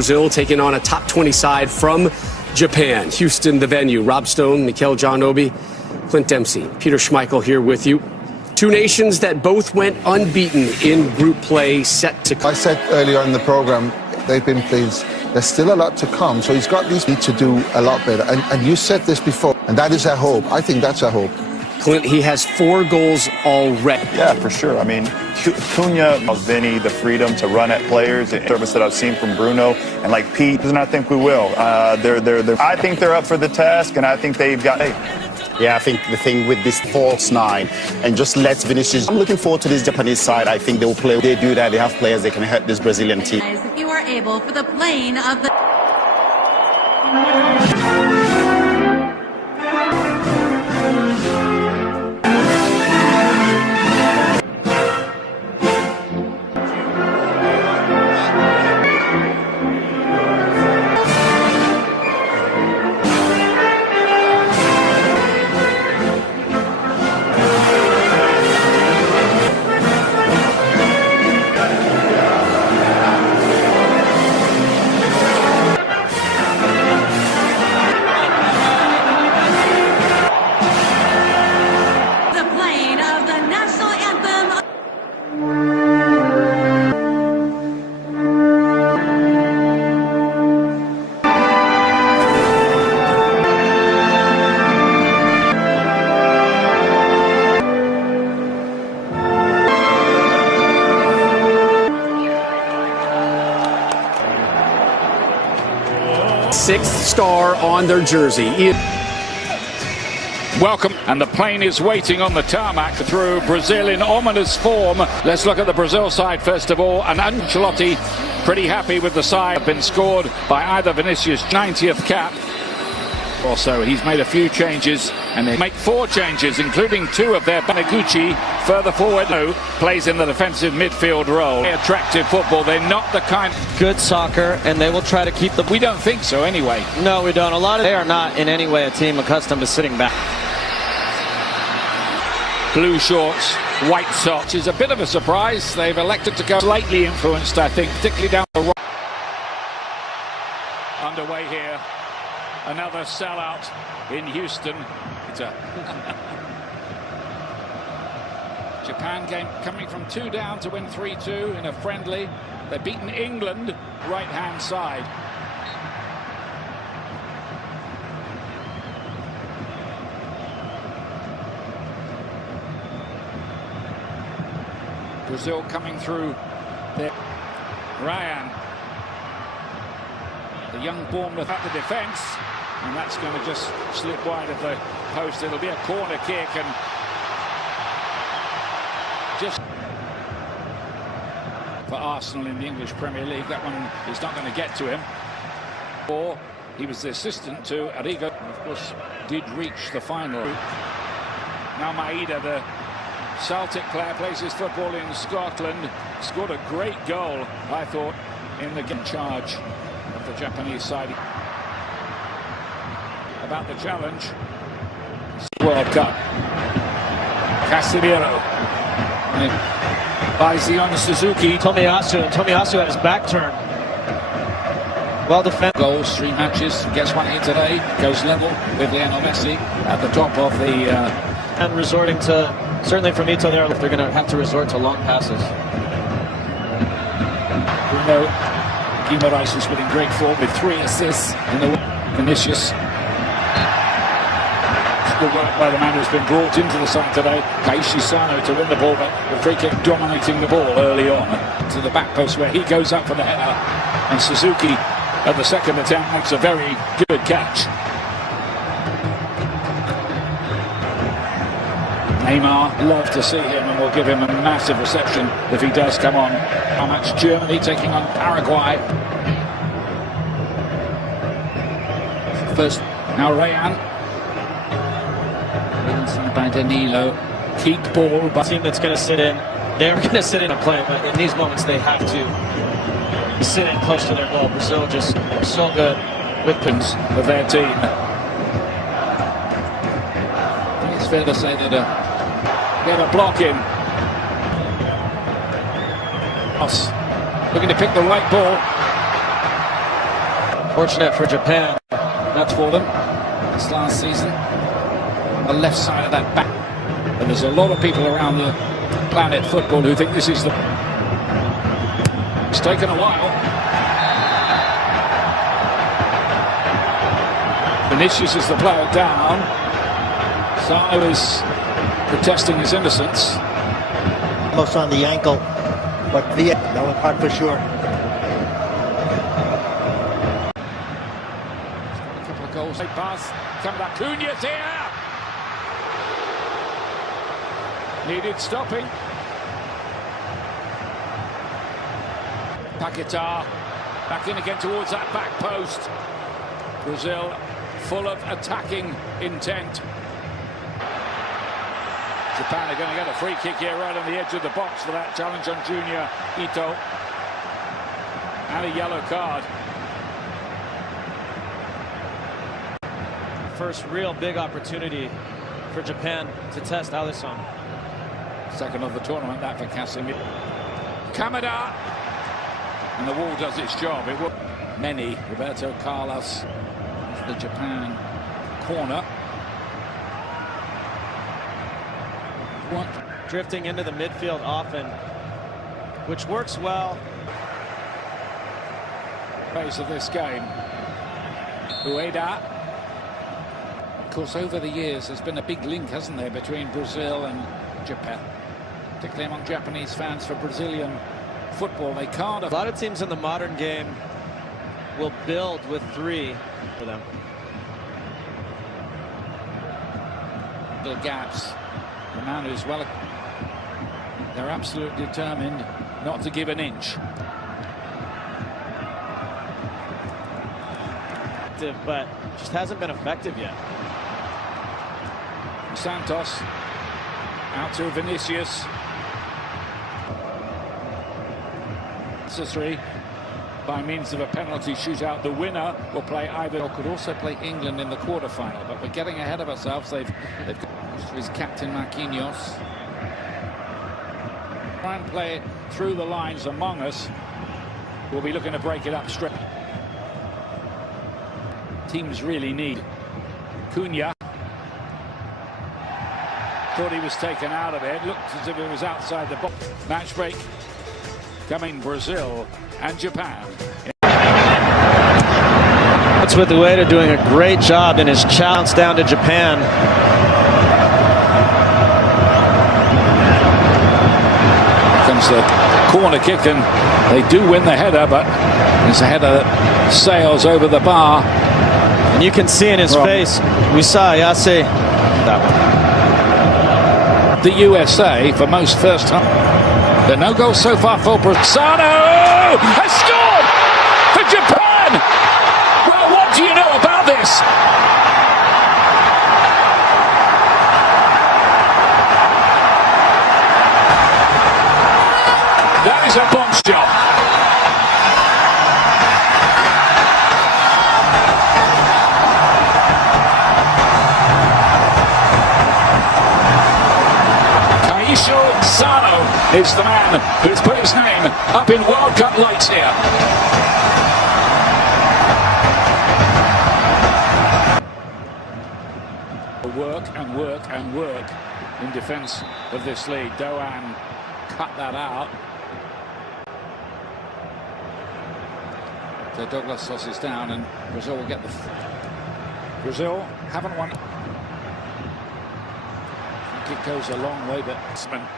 Brazil taking on a top 20 side from Japan. Houston, the venue. Rob Stone, Mikel John Obi, Clint Dempsey, Peter Schmeichel here with you. Two nations that both went unbeaten in group play, set to... I said earlier in the program, they've been pleased. There's still a lot to come, so he's got these need to do a lot better. And you said this before, and that is our hope. I think that's our hope. Clint, he has 4 goals already. Yeah, for sure. I mean, Cunha allows Vinny the freedom to run at players, the service that I've seen from Bruno, and like Pete, and I think we will. I think they're up for the task, and I think they've got... Yeah, I think the thing with this false 9 and just lets Vinicius... I'm looking forward to this Japanese side. I think they will play. They do that. They have players that can hurt this Brazilian team. If you are able for the playing of the... Sixth star on their jersey. Welcome, and the plane is waiting on the tarmac through Brazil in ominous form. Let's look at the Brazil side first of all, and Ancelotti pretty happy with the side. Have been scored by either Vinicius' 90th cap. Also, he's made a few changes, and they make 4 changes, including 2 of their Banaguchi further forward. No, plays in the defensive midfield role. Attractive football. They're not the kind... Good soccer, and they will try to keep the... We don't think so anyway. No, we don't. They are not in any way a team accustomed to sitting back. Blue shorts, white socks is a bit of a surprise. They've elected to go slightly influenced, I think, particularly down the right. Underway here. Another sellout in Houston. Japan game coming from 2 down to win 3-2 in a friendly. They've beaten England, right-hand side. Brazil coming through there. Ryan. The young Bournemouth at the defence, and that's going to just slip wide of the post. It'll be a corner kick, and just for Arsenal in the English Premier League, that one is not going to get to him. Or he was the assistant to Arrigo, and of course did reach the final. Now Maeda, the Celtic player, plays his football in Scotland, scored a great goal, I thought, in the game charge of the Japanese side. About the challenge. World Cup. Casemiro. By Zion Suzuki. Tomiyasu had his back turned. Well defended. Goals, 3 matches. Gets one here today. Goes level with Lionel Messi at the top of the... And resorting to, certainly from Ito there, they're going to have to resort to long passes. Bruno Guimaraes was in great form with 3 assists in the Vinicius. Good work by the man who's been brought into the side today, Kaishi Sano, to win the ball, but the free kick dominating the ball early on to the back post where he goes up for the header, and Suzuki at the second attempt makes a very good catch. Neymar, love to see him, and we'll give him a massive reception if he does come on. How much Germany taking on Paraguay. First, now Rayan. Inside by Danilo. Keep ball. But team that's going to sit in, they're going to sit in and play, but in these moments they have to sit in close to their goal. Brazil just so good with pins of their team. I think it's fair to say that get a block in. Looking to pick the right ball. Fortunate for Japan. That's for them this last season. On the left side of that back. And there's a lot of people around the planet football who think this is the... It's taken a while. Vinicius is the player down. Sano is protesting his innocence. Almost on the ankle, but that was hard for sure. A couple of goals. Pass coming up. Cunha's here. Needed stopping. Paquetá back in again towards that back post. Brazil full of attacking intent. Japan are going to get a free kick here right on the edge of the box for that challenge on Junior Ito. And a yellow card. First real big opportunity for Japan to test Alisson. Second of the tournament, that for Casemiro. Kamada. And the wall does its job. It will. Many. Roberto Carlos. The Japan corner. What? Drifting into the midfield often, which works well. Pace of this game. Ueda. Of course, over the years, there's been a big link, hasn't there, between Brazil and Japan, particularly among Japanese fans for Brazilian football. They can't. A lot of teams in the modern game will build with three for them. Little gaps. The man who's well. They're absolutely determined not to give an inch. But just hasn't been effective yet. Santos out to Vinicius. It's a 3 by means of a penalty shootout. The winner will play either, or could also play England in the quarterfinal. But we're getting ahead of ourselves. They've got his captain Marquinhos. Try and play it through the lines among us. We'll be looking to break it up straight. Teams really need Cunha. Thought he was taken out of it. Looked as if it was outside the box. Match break coming Brazil and Japan. That's with Ueda doing a great job in his challenge down to Japan. Comes the corner kick and they do win the header, but there's a header that sails over the bar. And you can see in his face, we saw Yase that one. The USA for most first time. There are no goals so far for Sano has scored for Japan. Well, what do you know about this? That is a bombshell. Sano is the man who's put his name up in World Cup lights here. Work and work and work in defence of this lead. Doan cut that out. So Douglas tosses down and Brazil will get the... Brazil haven't won. It goes a long way, but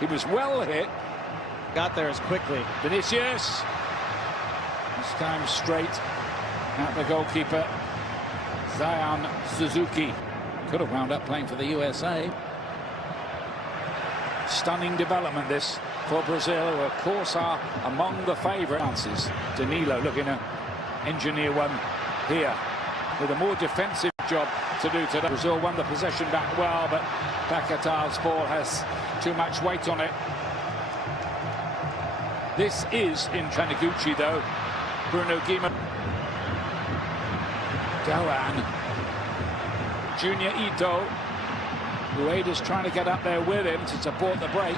he was well hit. Got there as quickly. Vinicius. This time straight at the goalkeeper, Zion Suzuki. Could have wound up playing for the USA. Stunning development this for Brazil, who of course are among the favourites. Danilo looking to engineer one here with a more defensive job to do today. Brazil won the possession back well, but Paquetá's ball has too much weight on it. This is in Taniguchi though. Bruno Guimaraes. Doan. Junior Ito. Ueda's trying to get up there with him to support the break.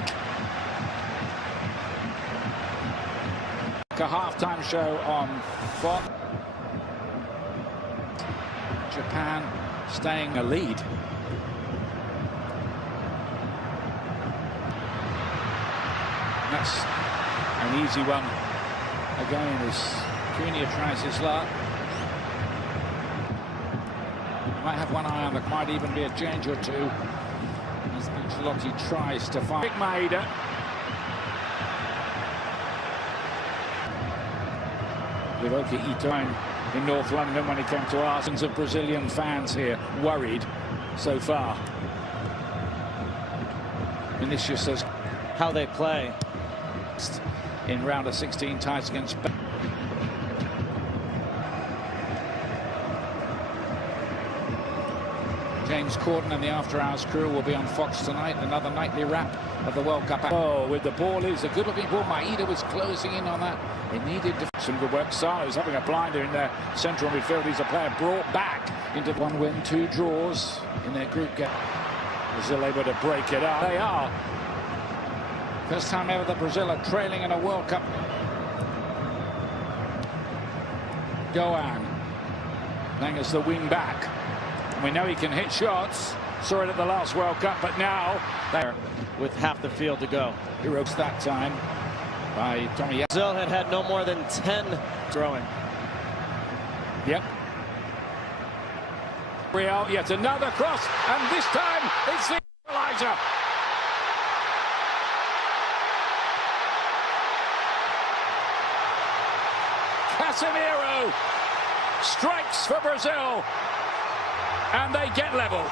A half-time show on Fox. Japan staying a lead. That's an easy one. Again, as Cunha tries his luck. Might have one eye on the, might even be a change or two. As Ancelotti tries to find. Big Maeda. Hiroki Ito in North London when he came to Arsenal. Of Brazilian fans here worried so far. Vinicius says How they play. in round of 16 ties against James Corden and the After Hours crew will be on Fox tonight. Another nightly wrap of the World Cup. Oh, with the ball is a good-looking ball. Maeda was closing in on that. It needed some good work. Salo's having a blinder in their central midfield. He's a player brought back into 1 win, 2 draws in their group game. Brazil able to break it up. They are. First time ever that Brazil are trailing in a World Cup. Goan playing as the wing back. We know he can hit shots. Saw it at the last World Cup, but now There with half the field to go. Heroes that time by Tommy. Brazil had no more than 10 throwing. Yep. Real, yet another cross, and this time it's the equalizer. Casemiro strikes for Brazil, and they get level.